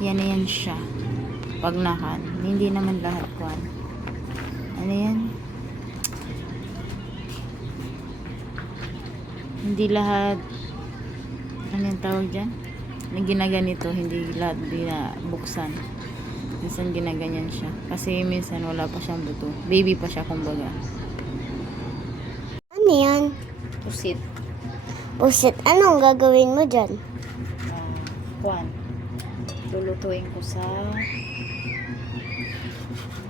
Yan na yan siya. Pagnakan. Hindi naman lahat kwan. Ano yan? Hindi lahat, ano yung tawag dyan? Na ginaganito, hindi lahat binabuksan. Minsan ginaganyan siya. Kasi minsan wala pa siyang buto. Baby pa siya kumbaga. Ano yan? Pusit. Pusit. Anong gagawin mo dyan? Kwan. Lulutuin ko sa...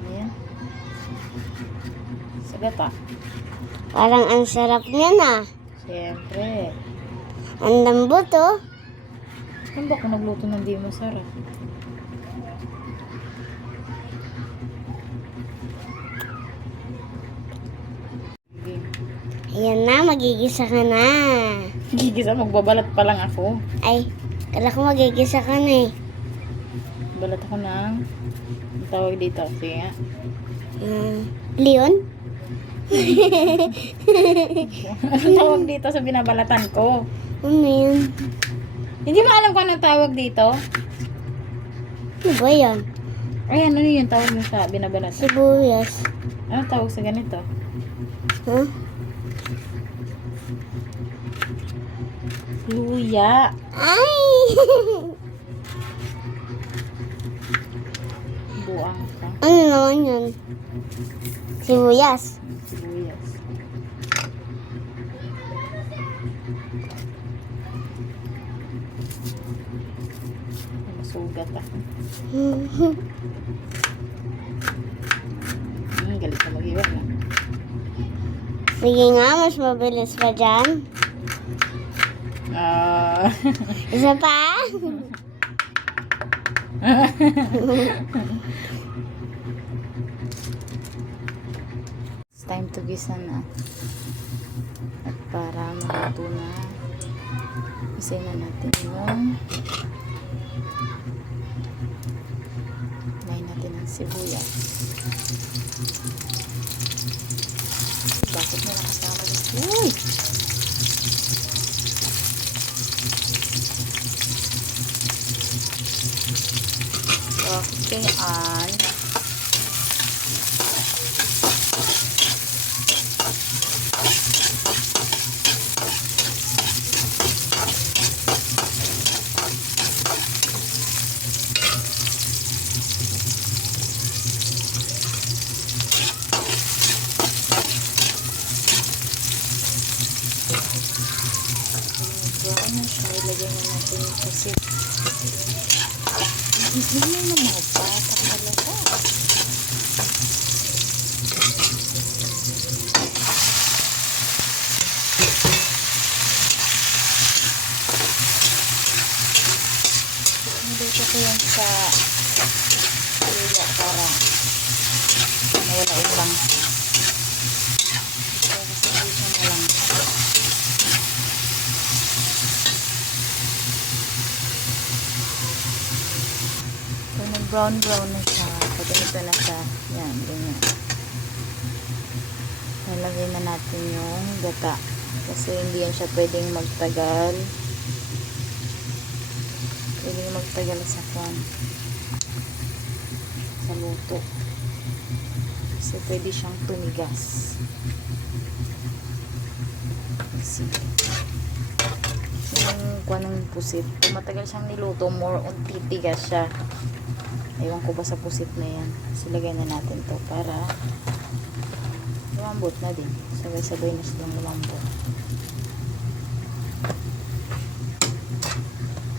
Ayan. Sa gata. Parang ang sarap niya na. Siyempre. Ang lambot oh. Ano ba kung nagluto ng di masarap? Ayan na, magigisa ka na. Gigisa, magbabalat pa lang ako. Ay, kala ko magigisa ka na eh. Balat ako ng... Ang tawag dito. Sige nga. Leon? Ang tawag dito sa binabalatan ko. Ano yun? Hindi mo alam kung anong tawag dito? Ano ba yan? Ay, ano yun tawag mo sa binabalatan? Sibuyas. Ano tawag sa ganito? Huh? Luya. Ay! Buang ka. Ano naman yun? Sibuyas. Sibuyas. Masugat ako. Galit na mag-iwan na. Sige nga, mas mabilis pa dyan. Isa pa? It's time to gisa na. At para maluto na, isayin na natin yung kumain natin ng sibuyas. Bakit mo nakasama dito? Uy! Okay, and ilagay na natin yung pusit. Hindi na mga bata talaga. Nilito ko yan sa luya para nawala yung lang. Brown na siya. Pag ganito na siya, yan, ganyan. Nalagay na natin yung gata. Kasi hindi yan siya pwedeng magtagal. Pwedeng magtagal sa pan. Sa luto. Kasi pwede siyang tumigas. Sige. Yung kuha ng pusit. Kung matagal siyang niluto, more on titigas siya. Ewan ko ba sa pusit na yan. Silagay na natin to para lumambot na din. Sabay-sabay na silang lumambot.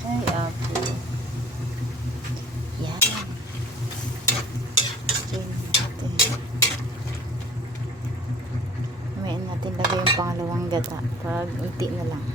Ay, apple. Yan. Strain natin. Ngayon natin lagay yung pangalawang gata. Pag unti na lang.